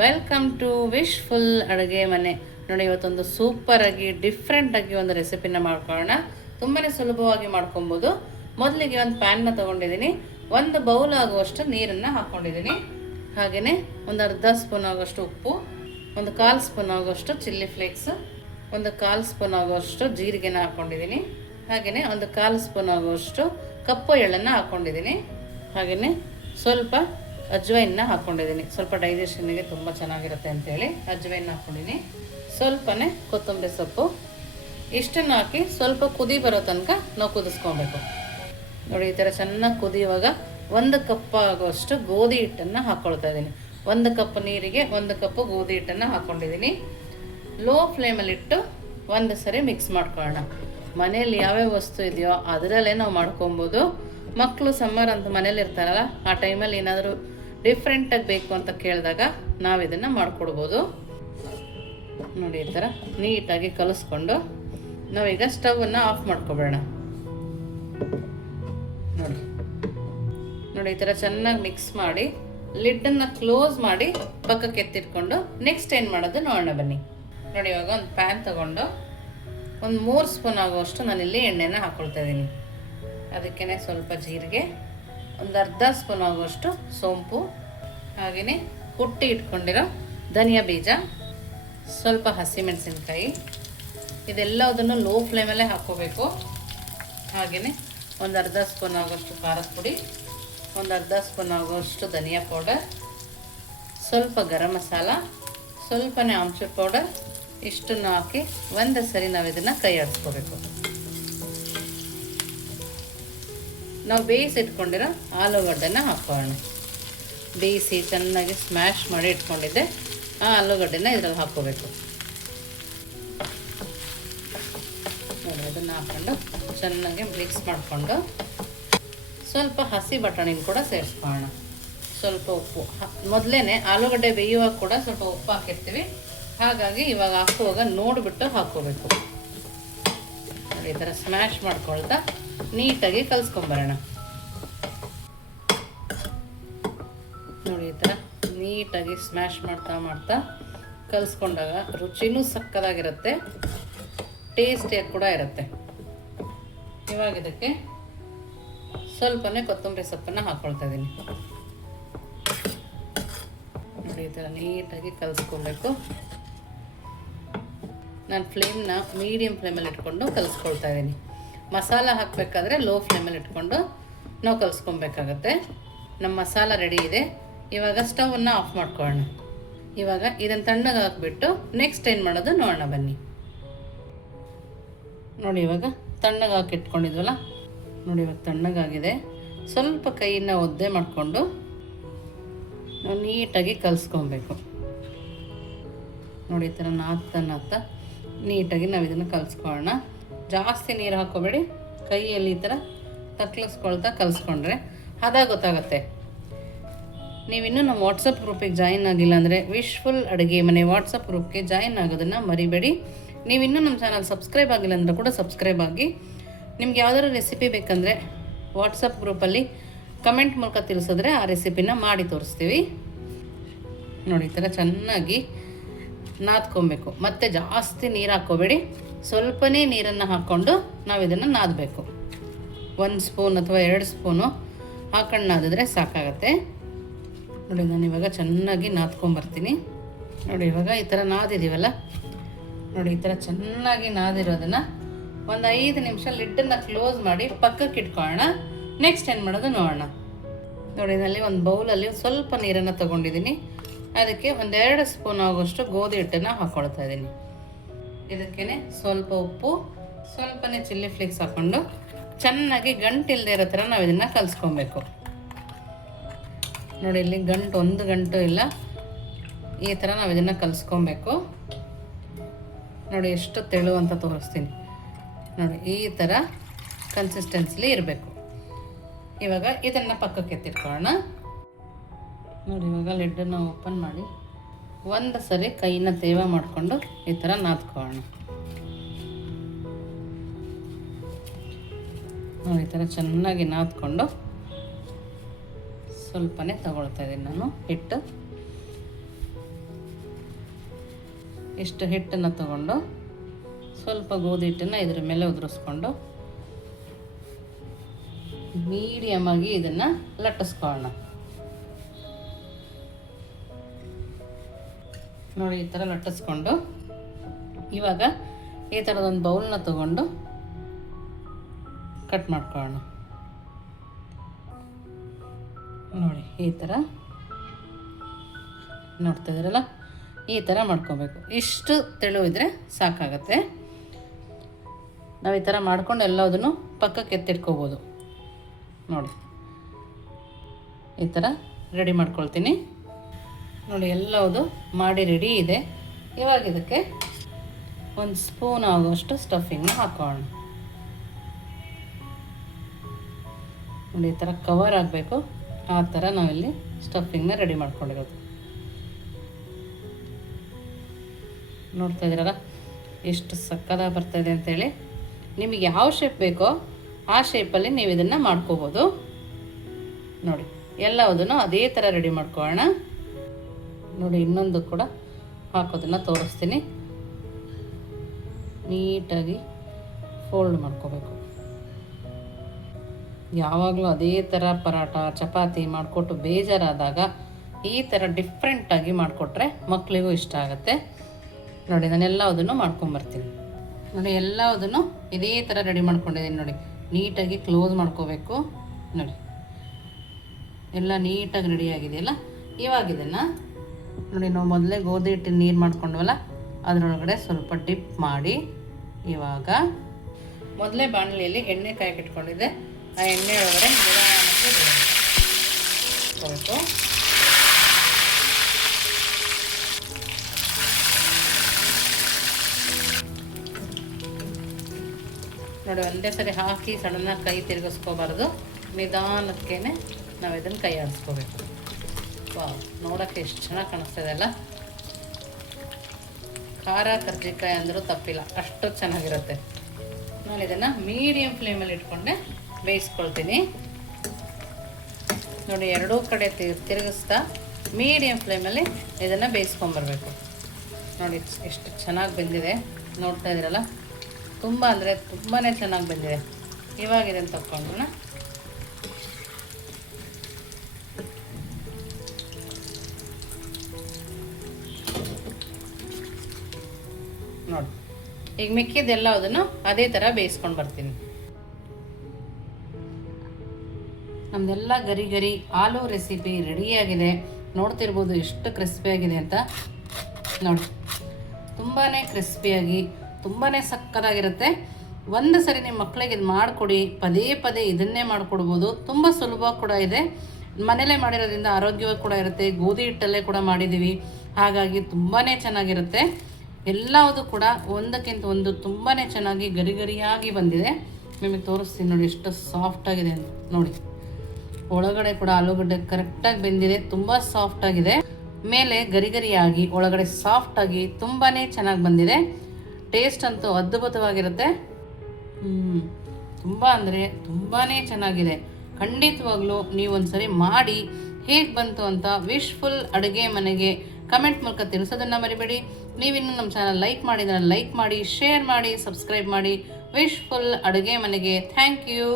Welcome to wishful ಅಡುಗೆ ಮನೆ. ನೋಡಿ, ಇವತ್ತೊಂದು ಸೂಪರಾಗಿ ಡಿಫ್ರೆಂಟಾಗಿ ಒಂದು ರೆಸಿಪಿನ ಮಾಡ್ಕೊಳ್ಳೋಣ. ತುಂಬಾ ಸುಲಭವಾಗಿ ಮಾಡ್ಕೊಬೋದು. ಮೊದಲಿಗೆ ಒಂದು ಪ್ಯಾನ್ನ ತೊಗೊಂಡಿದ್ದೀನಿ. ಒಂದು ಬೌಲ್ ಆಗುವಷ್ಟು ನೀರನ್ನು ಹಾಕ್ಕೊಂಡಿದ್ದೀನಿ. ಹಾಗೆಯೇ ಒಂದು ಅರ್ಧ ಸ್ಪೂನ್ ಆಗುವಷ್ಟು ಉಪ್ಪು, ಒಂದು 1/4 ಸ್ಪೂನ್ ಆಗುವಷ್ಟು ಚಿಲ್ಲಿ ಫ್ಲೇಕ್ಸ್, ಒಂದು 1/4 ಸ್ಪೂನ್ ಆಗುವಷ್ಟು ಜೀರಿಗೆನ ಹಾಕ್ಕೊಂಡಿದ್ದೀನಿ. ಹಾಗೆಯೇ ಒಂದು 1/4 ಸ್ಪೂನ್ ಆಗುವಷ್ಟು ಕಪ್ಪು ಎಳ್ಳನ್ನು ಹಾಕ್ಕೊಂಡಿದ್ದೀನಿ. ಹಾಗೆಯೇ ಸ್ವಲ್ಪ ಅಜ್ವೈನ್ನ ಹಾಕ್ಕೊಂಡಿದ್ದೀನಿ. ಸ್ವಲ್ಪ ಡೈಜೆಷನ್ಗೆ ತುಂಬ ಚೆನ್ನಾಗಿರುತ್ತೆ ಅಂತೇಳಿ ಅಜ್ವೈನ್ನ ಹಾಕ್ಕೊಂಡಿದ್ದೀನಿ. ಸ್ವಲ್ಪನೇ ಕೊತ್ತಂಬರಿ ಸೊಪ್ಪು. ಇಷ್ಟನ್ನು ಹಾಕಿ ಸ್ವಲ್ಪ ಕುದಿ ಬರೋ ತನಕ ನಾವು ಕುದಿಸ್ಕೊಬೇಕು. ನೋಡಿ, ಈ ಥರ ಚೆನ್ನಾಗಿ ಕುದಿಯುವಾಗ 1 ಕಪ್ ಆಗುವಷ್ಟು ಗೋಧಿ ಹಿಟ್ಟನ್ನು ಹಾಕ್ಕೊಳ್ತಾ ಇದ್ದೀನಿ. 1 ಕಪ್ ನೀರಿಗೆ 1 ಕಪ್ ಗೋಧಿ ಹಿಟ್ಟನ್ನು ಹಾಕ್ಕೊಂಡಿದ್ದೀನಿ. ಲೋ ಫ್ಲೇಮಲ್ಲಿಟ್ಟು ಒಂದು ಸರಿ ಮಿಕ್ಸ್ ಮಾಡ್ಕೊಳ್ಳೋಣ. ಮನೇಲಿ ಯಾವ್ಯಾವ ವಸ್ತು ಇದೆಯೋ ಅದರಲ್ಲೇ ನಾವು ಮಾಡ್ಕೊಬೋದು. ಮಕ್ಕಳು ಸಮ್ಮರ್ ಅಂತ ಮನೇಲಿ ಇರ್ತಾರಲ್ಲ, ಆ ಟೈಮಲ್ಲಿ ಏನಾದರೂ ಡಿಫ್ರೆಂಟಾಗಿ ಬೇಕು ಅಂತ ಕೇಳಿದಾಗ ನಾವು ಇದನ್ನು ಮಾಡಿಕೊಡ್ಬೋದು. ನೋಡಿ, ಈ ಥರ ನೀಟಾಗಿ ಕಲಿಸ್ಕೊಂಡು ನಾವೀಗ ಸ್ಟವನ್ನು ಆಫ್ ಮಾಡ್ಕೊಬೇಡ. ನೋಡಿ ನೋಡಿ ಈ ಥರ ಚೆನ್ನಾಗಿ ಮಿಕ್ಸ್ ಮಾಡಿ ಲಿಡ್ಡನ್ನು ಕ್ಲೋಸ್ ಮಾಡಿ ಪಕ್ಕಕ್ಕೆ ಎತ್ತಿಟ್ಕೊಂಡು ನೆಕ್ಸ್ಟ್ ಏನು ಮಾಡೋದು ನೋಡೋಣ ಬನ್ನಿ. ನೋಡಿ, ಇವಾಗ ಒಂದು ಪ್ಯಾನ್ ತಗೊಂಡು ಒಂದು 3 ಸ್ಪೂನ್ ಆಗುವಷ್ಟು ನಾನಿಲ್ಲಿ ಎಣ್ಣೆನ ಹಾಕ್ಕೊಳ್ತಾ ಇದ್ದೀನಿ. ಅದಕ್ಕೇ ಸ್ವಲ್ಪ ಜೀರಿಗೆ, ಒಂದು ಅರ್ಧ ಸ್ಪೂನ್ ಆಗುವಷ್ಟು ಸೋಂಪು, ಹಾಗೆಯೇ ಕುಟ್ಟಿ ಇಟ್ಕೊಂಡಿರೋ ಧನಿಯಾ ಬೀಜ, ಸ್ವಲ್ಪ ಹಸಿಮೆಣಸಿನ್ಕಾಯಿ, ಇದೆಲ್ಲದನ್ನು ಲೋ ಫ್ಲೇಮಲ್ಲೇ ಹಾಕ್ಕೋಬೇಕು. ಹಾಗೆಯೇ ಒಂದು ಅರ್ಧ ಸ್ಪೂನ್ ಆಗುವಷ್ಟು ಖಾರದ ಪುಡಿ, ಒಂದು ಅರ್ಧ ಸ್ಪೂನ್ ಆಗುವಷ್ಟು ಧನಿಯಾ ಪೌಡರ್, ಸ್ವಲ್ಪ ಗರಂ ಮಸಾಲ, ಸ್ವಲ್ಪನೇ ಆಮ್ಚೂರ್ ಪೌಡರ್, ಇಷ್ಟನ್ನು ಹಾಕಿ ಒಂದು ಸರಿ ನಾವು ಇದನ್ನು ಕೈ ಆಡಿಸ್ಕೋಬೇಕು. ನಾವು ಬೇಯಿಸಿಟ್ಕೊಂಡಿರೋ ಆಲೂಗಡ್ಡೆನ ಹಾಕೋಣ. ಬೇಯಿಸಿ ಚೆನ್ನಾಗಿ ಸ್ಮ್ಯಾಶ್ ಮಾಡಿ ಇಟ್ಕೊಂಡಿದ್ದೆ ಆ ಆಲೂಗಡ್ಡೆನ ಇದರಲ್ಲಿ ಹಾಕೋಬೇಕು. ನೋಡಿ, ಅದನ್ನು ಹಾಕ್ಕೊಂಡು ಚೆನ್ನಾಗಿ ಮಿಕ್ಸ್ ಮಾಡಿಕೊಂಡು ಸ್ವಲ್ಪ ಹಸಿ ಬಟಾಣಿನ ಕೂಡ ಸೇರಿಸ್ಕೊಳ್ಳೋಣ. ಸ್ವಲ್ಪ ಉಪ್ಪು, ಮೊದಲೇ ಆಲೂಗಡ್ಡೆ ಬೇಯುವಾಗ ಕೂಡ ಸ್ವಲ್ಪ ಉಪ್ಪು ಹಾಕಿರ್ತೀವಿ. ಹಾಗಾಗಿ ಇವಾಗ ಹಾಕುವಾಗ ನೋಡಿಬಿಟ್ಟು ಹಾಕ್ಕೋಬೇಕು. ಈ ಥರ ಸ್ಮ್ಯಾಶ್ ಮಾಡ್ಕೊಳ್ತಾ ನೀಟಾಗಿ ಕಲಿಸ್ಕೊಂಬರೋಣ. ನೋಡಿ, ಈ ಥರ ನೀಟಾಗಿ ಸ್ಮ್ಯಾಶ್ ಮಾಡ್ತಾ ಕಲಿಸ್ಕೊಂಡಾಗ ರುಚಿನೂ ಸಕ್ಕದಾಗಿರುತ್ತೆ, ಟೇಸ್ಟಿಯಾಗಿ ಕೂಡ ಇರುತ್ತೆ. ಇವಾಗ ಇದಕ್ಕೆ ಸ್ವಲ್ಪನೇ ಕೊತ್ತಂಬರಿ ಸೊಪ್ಪನ್ನು ಹಾಕ್ಕೊಳ್ತಾ ಇದ್ದೀನಿ. ನೋಡಿ, ಈ ಥರ ನೀಟಾಗಿ ಕಲಿಸ್ಕೊಬೇಕು. ನಾನು ಫ್ಲೇಮ್ನ ಮೀಡಿಯಮ್ ಫ್ಲೇಮಲ್ಲಿ ಇಟ್ಕೊಂಡು ಕಲಿಸ್ಕೊಳ್ತಾ ಇದ್ದೀನಿ. ಮಸಾಲ ಹಾಕಬೇಕಾದ್ರೆ ಲೋ ಫ್ಲೇಮಲ್ಲಿ ಇಟ್ಕೊಂಡು ನಾವು ಕಲಿಸ್ಕೊಬೇಕಾಗತ್ತೆ. ನಮ್ಮ ಮಸಾಲ ರೆಡಿ ಇದೆ. ಇವಾಗ ಸ್ಟವನ್ನು ಆಫ್ ಮಾಡ್ಕೊಳ್ಳೋಣ. ಇವಾಗ ಇದನ್ನು ತಣ್ಣಗೆ ಹಾಕಿಬಿಟ್ಟು ನೆಕ್ಸ್ಟ್ ಏನು ಮಾಡೋದು ನೋಡೋಣ ಬನ್ನಿ. ನೋಡಿ, ಇವಾಗ ತಣ್ಣಗೆ ಹಾಕಿ ಇಟ್ಕೊಂಡಿದ್ವಲ್ಲ, ನೋಡಿ ಇವಾಗ ತಣ್ಣಗಾಗಿದೆ. ಸ್ವಲ್ಪ ಕೈಯನ್ನು ಒದ್ದೆ ಮಾಡಿಕೊಂಡು ನಾವು ನೀಟಾಗಿ ಕಲಿಸ್ಕೊಬೇಕು. ನೋಡಿ, ಈ ಥರ ನಾದ್ತಾ ನೀಟಾಗಿ ನಾವು ಇದನ್ನು ಕಲಿಸ್ಕೊಳ್ಳೋಣ. ಜಾಸ್ತಿ ನೀರು ಹಾಕೋಬೇಡಿ. ಕೈಯಲ್ಲಿ ಈ ಥರ ತಕ್ಲಿಸ್ಕೊಳ್ತಾ ಕಲಿಸ್ಕೊಂಡ್ರೆ ಹದ ಗೊತ್ತಾಗುತ್ತೆ. ನೀವಿನ್ನೂ ನಮ್ಮ ವಾಟ್ಸಪ್ ಗ್ರೂಪಿಗೆ ಜಾಯಿನ್ ಆಗಿಲ್ಲ ಅಂದರೆ ವಿಶ್ಫುಲ್ ಅಡುಗೆ ಮನೆ ವಾಟ್ಸಪ್ ಗ್ರೂಪ್ಗೆ ಜಾಯಿನ್ ಆಗೋದನ್ನು ಮರಿಬೇಡಿ. ನೀವಿನ್ನೂ ನಮ್ಮ ಚಾನಲ್ ಸಬ್ಸ್ಕ್ರೈಬ್ ಆಗಿಲ್ಲ ಅಂದರೆ ಕೂಡ ಸಬ್ಸ್ಕ್ರೈಬ್ ಆಗಿ. ನಿಮ್ಗೆ ಯಾವ್ದಾದ್ರು ರೆಸಿಪಿ ಬೇಕಂದರೆ ವಾಟ್ಸಪ್ ಗ್ರೂಪಲ್ಲಿ ಕಮೆಂಟ್ ಮೂಲಕ ತಿಳಿಸಿದ್ರೆ ಆ ರೆಸಿಪಿನ ಮಾಡಿ ತೋರಿಸ್ತೀವಿ. ನೋಡಿ, ಈ ಥರ ಚೆನ್ನಾಗಿ ನಾದ್ಕೊಬೇಕು. ಮತ್ತು ಜಾಸ್ತಿ ನೀರು ಹಾಕ್ಕೋಬೇಡಿ. ಸ್ವಲ್ಪನೇ ನೀರನ್ನು ಹಾಕ್ಕೊಂಡು ನಾವು ಇದನ್ನು ನಾದಬೇಕು. 1 ಸ್ಪೂನ್ ಅಥವಾ 2 ಸ್ಪೂನು ಹಾಕೊಂಡು ನಾದಿದ್ರೆ ಸಾಕಾಗತ್ತೆ. ನೋಡಿ, ನಾನು ಇವಾಗ ಚೆನ್ನಾಗಿ ನಾದ್ಕೊಂಬರ್ತೀನಿ. ನೋಡಿ, ಇವಾಗ ಈ ಥರ ನಾದಿದ್ದೀವಲ್ಲ, ನೋಡಿ ಈ ಥರ ಚೆನ್ನಾಗಿ ನಾದಿರೋದನ್ನು ಒಂದು 5 ನಿಮಿಷ ಲಿಡ್ಡನ್ನು ಕ್ಲೋಸ್ ಮಾಡಿ ಪಕ್ಕಕ್ಕೆ ಇಟ್ಕೊಳ್ಳೋಣ. ನೆಕ್ಸ್ಟ್ ಏನು ಮಾಡೋದು ನೋಡೋಣ. ನೋಡಿ, ಇದರಲ್ಲಿ ಒಂದು ಬೌಲಲ್ಲಿ ಸ್ವಲ್ಪ ನೀರನ್ನು ತೊಗೊಂಡಿದ್ದೀನಿ. ಅದಕ್ಕೆ 1-2 ಸ್ಪೂನ್ ಆಗುವಷ್ಟು ಗೋಧಿ ಹಿಟ್ಟನ್ನು ಹಾಕ್ಕೊಳ್ತಾ ಇದ್ದೀನಿ. ಇದಕ್ಕೇ ಸ್ವಲ್ಪ ಉಪ್ಪು, ಸ್ವಲ್ಪನೇ ಚಿಲ್ಲಿ ಫ್ಲೇಕ್ಸ್ ಹಾಕ್ಕೊಂಡು ಚೆನ್ನಾಗಿ ಗಂಟಿಲ್ಲದೆ ಇರೋ ಥರ ನಾವು ಇದನ್ನು ಕಲಿಸ್ಕೊಬೇಕು. ನೋಡಿ, ಇಲ್ಲಿ ಒಂದು ಗಂಟು ಇಲ್ಲ, ಈ ಥರ ನಾವು ಇದನ್ನು ಕಲಿಸ್ಕೊಬೇಕು. ನೋಡಿ, ಎಷ್ಟು ತೆಳು ಅಂತ ತೋರಿಸ್ತೀನಿ. ನೋಡಿ, ಈ ಥರ ಕನ್ಸಿಸ್ಟೆನ್ಸಿಲಿ ಇರಬೇಕು. ಇವಾಗ ಇದನ್ನು ಪಕ್ಕಕ್ಕೆ ಎತ್ತಿಟ್ಕೊಳ್ಳೋಣ. ನೋಡಿ, ಇವಾಗ ಲಿಡ್ಡನ್ನು ಓಪನ್ ಮಾಡಿ ಒಂದು ಸರಿ ಕೈನ ತೇವ ಮಾಡಿಕೊಂಡು ಈ ಥರ ನಾದ್ಕೊಳ್ಳೋಣ. ನೋಡಿ, ಈ ಥರ ಚೆನ್ನಾಗಿ ನಾದ್ಕೊಂಡು ಸ್ವಲ್ಪನೇ ತಗೊಳ್ತಾ ಇದ್ದೀನಿ ನಾನು ಹಿಟ್ಟು. ಇಷ್ಟು ಹಿಟ್ಟನ್ನು ತಗೊಂಡು ಸ್ವಲ್ಪ ಗೋಧಿ ಹಿಟ್ಟನ್ನು ಇದ್ರ ಮೇಲೆ ಉದುರಿಸ್ಕೊಂಡು ಮೀಡಿಯಮಾಗಿ ಇದನ್ನು ಲಟ್ಟಿಸ್ಕೊಳ್ಳೋಣ. ನೋಡಿ ಈ ಥರ ಲಟ್ಟಿಸ್ಕೊಂಡು ಇವಾಗ ಈ ಥರದೊಂದು ಬೌಲ್ನ ತಗೊಂಡು ಕಟ್ ಮಾಡ್ಕೊಳ್ಳೋಣ. ನೋಡಿ ಈ ಥರ ನೋಡ್ತಾ ಇದ್ದೀರಲ್ಲ, ಈ ಥರ ಮಾಡ್ಕೊಬೇಕು. ಇಷ್ಟು ತೆಳುವಿದ್ರೆ ಸಾಕಾಗತ್ತೆ. ನಾವು ಈ ಥರ ಮಾಡ್ಕೊಂಡು ಎಲ್ಲದನ್ನು ಪಕ್ಕಕ್ಕೆ ಎತ್ತಿಟ್ಕೋಬೋದು. ನೋಡಿ ಈ ಥರ ರೆಡಿ ಮಾಡ್ಕೊಳ್ತೀನಿ. ನೋಡಿ ಎಲ್ಲವುದು ಮಾಡಿ ರೆಡಿ ಇದೆ. ಇವಾಗ ಇದಕ್ಕೆ ಒಂದು ಸ್ಪೂನ್ ಆಗುವಷ್ಟು ಸ್ಟಫಿಂಗ್ನ ಹಾಕೋಣ. ನೋಡಿ ಈ ಥರ ಕವರ್ ಆಗಬೇಕು, ಆ ಥರ ನಾವಿಲ್ಲಿ ಸ್ಟಫಿಂಗ್ನ ರೆಡಿ ಮಾಡ್ಕೊಂಡಿರೋದು. ನೋಡ್ತಾ ಇದ್ದೀರಲ್ಲ ಎಷ್ಟು ಸಕ್ಕದಾಗಿ ಬರ್ತಾಯಿದೆ ಅಂತೇಳಿ. ನಿಮಗೆ ಯಾವ ಶೇಪ್ ಬೇಕೋ ಆ ಶೇಪಲ್ಲಿ ನೀವು ಇದನ್ನು ಮಾಡ್ಕೋಬೋದು. ನೋಡಿ ಎಲ್ಲದನ್ನು ಅದೇ ಥರ ರೆಡಿ ಮಾಡ್ಕೊಳ್ಳೋಣ. ನೋಡಿ ಇನ್ನೊಂದು ಕೂಡ ಹಾಕೋದನ್ನು ತೋರಿಸ್ತೀನಿ. ನೀಟಾಗಿ ಫೋಲ್ಡ್ ಮಾಡ್ಕೋಬೇಕು. ಯಾವಾಗಲೂ ಅದೇ ಥರ ಪರಾಟ ಚಪಾತಿ ಮಾಡಿಕೊಟ್ಟು ಬೇಜಾರಾದಾಗ ಈ ಥರ ಡಿಫ್ರೆಂಟಾಗಿ ಮಾಡಿಕೊಟ್ರೆ ಮಕ್ಕಳಿಗೂ ಇಷ್ಟ ಆಗುತ್ತೆ. ನೋಡಿ ನಾನೆಲ್ಲದನ್ನು ಮಾಡ್ಕೊಂಬರ್ತೀನಿ. ನೋಡಿ ಎಲ್ಲದನ್ನು ಇದೇ ಥರ ರೆಡಿ ಮಾಡ್ಕೊಂಡಿದ್ದೀನಿ. ನೋಡಿ ನೀಟಾಗಿ ಕ್ಲೋಸ್ ಮಾಡ್ಕೋಬೇಕು. ನೋಡಿ ಎಲ್ಲ ನೀಟಾಗಿ ರೆಡಿಯಾಗಿದೆಯಲ್ಲ. ಇವಾಗ ಇದನ್ನು ನೋಡಿ ನಾವು ಮೊದಲೇ ಗೋಧಿ ಹಿಟ್ಟಿನ ನೀರು ಮಾಡ್ಕೊಂಡ್ವಲ್ಲ ಅದರೊಳಗಡೆ ಸ್ವಲ್ಪ ಡಿಪ್ ಮಾಡಿ ಇವಾಗ ಮೊದಲೇ ಬಾಣಲೆಯಲ್ಲಿ ಎಣ್ಣೆ ಕಾಯ್ಕಿಟ್ಕೊಂಡಿದ್ದೆ. ಆ ಎಣ್ಣೆ ಒಳಗಡೆ ಹಾಕಬೇಕು. ನೋಡಿ ಒಂದೇ ಸರಿ ಹಾಕಿ ಸಡನ್ನಾಗಿ ಕೈ ತಿರುಗಿಸ್ಕೋಬಾರ್ದು, ನಿಧಾನಕ್ಕೇ ನಾವು ಇದನ್ನು ಕೈ ಆಡಿಸ್ಕೋಬೇಕು. ನೋಡೋಕ್ಕೆ ಎಷ್ಟು ಚೆನ್ನಾಗಿ ಕಾಣಿಸ್ತದೆ ಅಲ್ಲ. ಖಾರ ಕರ್ಜಿಕಾಯಿ ಅಂದರೂ ತಪ್ಪಿಲ್ಲ, ಅಷ್ಟು ಚೆನ್ನಾಗಿರುತ್ತೆ. ನಾನು ಇದನ್ನು ಮೀಡಿಯಮ್ ಫ್ಲೇಮಲ್ಲಿ ಇಟ್ಕೊಂಡೆ ಬೇಯಿಸ್ಕೊಳ್ತೀನಿ. ನೋಡಿ ಎರಡೂ ಕಡೆ ತಿರುಗಿಸ್ತಾ ಮೀಡಿಯಮ್ ಫ್ಲೇಮಲ್ಲಿ ಇದನ್ನು ಬೇಯಿಸ್ಕೊಂಬರ್ಬೇಕು. ನೋಡಿ ಎಷ್ಟು ಚೆನ್ನಾಗಿ ಬೆಂದಿದೆ, ನೋಡ್ತಾ ಇದ್ದೀರಲ್ಲ. ತುಂಬ ಅಂದರೆ ತುಂಬಾ ಚೆನ್ನಾಗಿ ಬಂದಿದೆ. ಇವಾಗ ಇದನ್ನು ತಗೊಂಡ್ರೆ ನೋಡಿ ಈಗ ಮಿಕ್ಕಿದ್ದೆಲ್ಲ ಅದನ್ನು ಅದೇ ಥರ ಬೇಯಿಸ್ಕೊಂಡು ಬರ್ತೀನಿ. ನಮ್ಮದೆಲ್ಲ ಗರಿ ಗರಿ ಆಲೂ ರೆಸಿಪಿ ರೆಡಿಯಾಗಿದೆ. ನೋಡ್ತಿರ್ಬೋದು ಎಷ್ಟು ಕ್ರಿಸ್ಪಿಯಾಗಿದೆ ಅಂತ. ನೋಡಿ ತುಂಬಾ ಕ್ರಿಸ್ಪಿಯಾಗಿ ತುಂಬಾ ಸಕ್ಕತ್ತಾಗಿರುತ್ತೆ. ಒಂದು ಸರಿ ನಿಮ್ಮ ಮಕ್ಕಳಿಗೆ ಇದು ಮಾಡಿಕೊಡಿ, ಪದೇ ಪದೇ ಇದನ್ನೇ ಮಾಡಿಕೊಡ್ಬೋದು. ತುಂಬ ಸುಲಭ ಕೂಡ ಇದೆ, ಮನೇಲೇ ಮಾಡಿರೋದ್ರಿಂದ ಆರೋಗ್ಯವಾಗಿ ಕೂಡ ಇರುತ್ತೆ. ಗೋಧಿ ಹಿಟ್ಟಲ್ಲೇ ಕೂಡ ಮಾಡಿದ್ದೀವಿ, ಹಾಗಾಗಿ ತುಂಬಾ ಚೆನ್ನಾಗಿರುತ್ತೆ. ಎಲ್ಲವುದು ಕೂಡ ಒಂದಕ್ಕಿಂತ ಒಂದು ತುಂಬಾ ಚೆನ್ನಾಗಿ ಗರಿ ಗರಿಯಾಗಿ ಬಂದಿದೆ. ನಿಮಗೆ ತೋರಿಸ್ತೀನಿ ನೋಡಿ ಎಷ್ಟು ಸಾಫ್ಟಾಗಿದೆ ಅಂತ. ನೋಡಿ ಒಳಗಡೆ ಕೂಡ ಆಲೂಗಡ್ಡೆ ಕರೆಕ್ಟಾಗಿ ಬೆಂದಿದೆ, ತುಂಬ ಸಾಫ್ಟಾಗಿದೆ. ಮೇಲೆ ಗರಿ ಗರಿಯಾಗಿ ಒಳಗಡೆ ಸಾಫ್ಟಾಗಿ ತುಂಬಾ ಚೆನ್ನಾಗಿ ಬಂದಿದೆ. ಟೇಸ್ಟ್ ಅಂತೂ ಅದ್ಭುತವಾಗಿರುತ್ತೆ. ತುಂಬ ಅಂದರೆ ತುಂಬಾ ಚೆನ್ನಾಗಿದೆ. ಖಂಡಿತವಾಗ್ಲೂ ನೀವೊಂದ್ಸರಿ ಮಾಡಿ ಹೇಗೆ ಬಂತು ಅಂತ ವಿಶ್ಫುಲ್ ಅಡುಗೆ ಮನೆಗೆ ಕಮೆಂಟ್ ಮೂಲಕ ತಿಳಿಸೋದನ್ನು ಮರಿಬೇಡಿ. ನೀವಿನ್ನೂ ನಮ್ಮ ಚಾನಲ್ ಲೈಕ್ ಮಾಡಿದ್ರೆ ಲೈಕ್ ಮಾಡಿ, ಶೇರ್ ಮಾಡಿ, ಸಬ್ಸ್ಕ್ರೈಬ್ ಮಾಡಿ. ವಿಶ್ಫುಲ್ ಅಡುಗೆ ಮನೆಗೆ ಥ್ಯಾಂಕ್ ಯು.